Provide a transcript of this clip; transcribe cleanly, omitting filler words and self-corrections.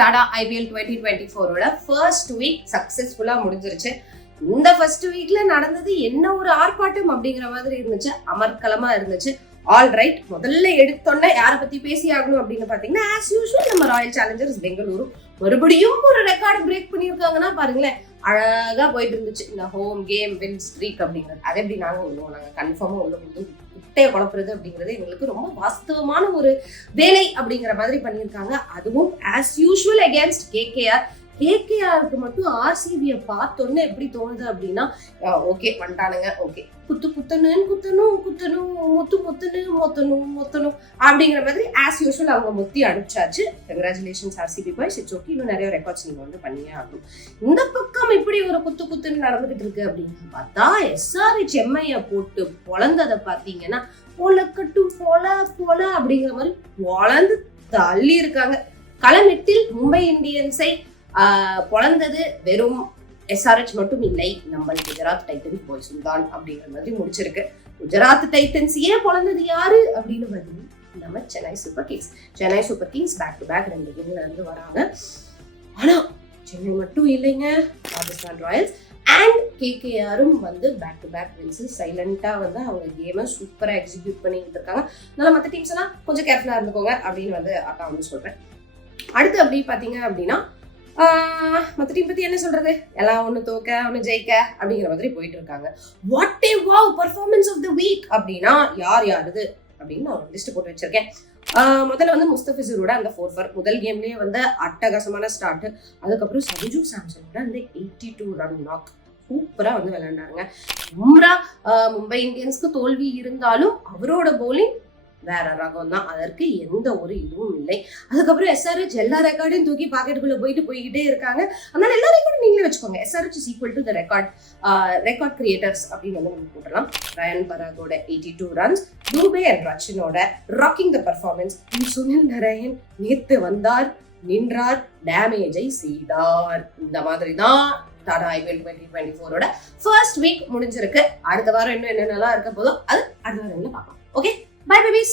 Tata IPL 2024 first week சக்சஸ்ஃபுல்லா முடிஞ்சிருச்சு. இந்த ஃபர்ஸ்ட் வீக்ல நடந்தது என்ன ஒரு ஆர்ப்பாட்டம் அப்படிங்கிற மாதிரி இருந்துச்சு, அமர்க்கலமா இருந்துச்சு. ஆல் ரைட், முதல்ல எடுத்தோன்னே யாரை பத்தி பேசி ஆகணும் அப்படின்னு பாத்தீங்கன்னா ஆஸ் யூஷுவல் நம்ம ராயல் சேலஞ்சர்ஸ் பெங்களூரு மறுபடியும் ஒரு ரெக்கார்டு பிரேக் பண்ணியிருக்காங்கன்னா பாருங்களேன், அழகா போயிட்டு இருந்துச்சு இந்த ஹோம் கேம் வின் ஸ்ட்ரீக் அப்படிங்கிறது. அதே எப்படி நாங்க கன்ஃபார்மா உள்ள வந்து குட்டையை குழப்புறது அப்படிங்கிறது எங்களுக்கு ரொம்ப வாஸ்தவமான ஒரு வேலை அப்படிங்கிற மாதிரி பண்ணியிருக்காங்க. அதுவும் ஆஸ் யூஷுவல் அகேன்ஸ்ட் கேகேஆருக்கு மட்டும் ஆர்சிபியை பார்த்தோன்னே எப்படி தோணுது அப்படின்னா, ஓகே வந்துட்டானுங்க, ஓகே குத்தணும் அப்படிங்கிற மாதிரி ஆஸ் யூஷுவல் அவங்க முத்தி அனுப்பிச்சாச்சு. Congratulations RCB boys, it's okay, இன்னும் நிறைய ரெக்கார்ட்ஸ் நீங்க வந்து பண்ணியே ஆகணும். இந்த பக்கம் இப்படி ஒரு குத்துன்னு நடந்துகிட்டு இருக்கு அப்படின்னு பார்த்தா SRH எம்ஐய போட்டு பொழந்ததை பார்த்தீங்கன்னா பொலக்கட்டு பொல அப்படிங்கிற மாதிரி பொழந்து தள்ளி இருக்காங்க. களமெட்டில் மும்பை இந்தியன்ஸை பொழந்தது வெறும் SRH மட்டும் இல்லை, நம்ம குஜராத் டைட்டன்ஸ் பாய்ஸும் தான் அப்படிங்கிற மாதிரி முடிச்சிருக்கு. குஜராத் டைட்டன்ஸ் ஏன் பொழந்தது யாரு அப்படின்னு பார்த்தீங்கன்னா நம்ம Chennai super kings back to back 2 கேம்ல இருந்து வராங்க. ஆனா சென்னை மட்டும் இல்லைங்க, ராஜஸ்தான் ராயல்ஸ் அண்ட் கேகேஆரும் வந்து பேக் டு பேக் வின்ஸ் சைலண்டா வந்து அவங்க கேமை சூப்பரா எக்ஸிக்யூட் பண்ணிட்டு இருக்காங்க. அதனால மற்ற டீம்ஸ் எல்லாம் கொஞ்சம் கேர்ஃபுல்லா இருந்துக்கோங்க அப்படின்னு வந்து அக்கா வந்து சொல்றேன். அடுத்து அப்படி பாத்தீங்க அப்படின்னா மற்ற டீம் பத்தி என்ன சொல்றது, எல்லாம் ஒண்ணு தோக்க ஒண்ணு ஜெயிக்க அப்படிங்கிற மாதிரி போயிட்டு இருக்காங்க. What a wow performance of the week அப்படின்னா யார் இது அப்படின்னு நான் லிஸ்ட் போட்டு வச்சிருக்கேன். முதல்ல வந்து முஸ்தபிசரோட அந்த 4 for முதல் கேம்லயே வந்து அட்டகாசமான ஸ்டார்ட். அதுக்கப்புறம் சஞ்சு சாம்சனோட அந்த 82 run நாக் சூப்பரா வந்து விளையாண்டாருங்க. பும்ரா மும்பை இந்தியன்ஸ்க்கு தோல்வி இருந்தாலும் அவரோட பவுலிங் வேற ரகம் தான், அதற்கு எந்த ஒரு இதுவும் இல்லை. அதுக்கப்புறம் SRH எல்லா ரெக்கார்டையும் தூக்கி பாக்கெட்டுக்குள்ள போய்கிட்டே இருக்காங்க. அதனால எல்லா ரெக்கார்டும் நீங்களே வச்சுக்கோங்க. SRH is equal to the record creators அப்படின்னு வந்து நம்ம போட்டலாம். ரயன் பராகோட 82 runs, தூபே அண்ட் ரச்சினோட rocking the performance, Sunil Narine நேத்து வந்தார் நின்றார் டேமேஜை செய்தார். இந்த மாதிரி தான் டாடா IPL 2024 ஃபர்ஸ்ட் வீக் முடிஞ்சிருக்கு. அடுத்த வாரம் இன்னும் என்னென்னலாம் இருக்க போதோ அது அடுத்த வாரம் பார்க்கலாம். Okay, bye babies.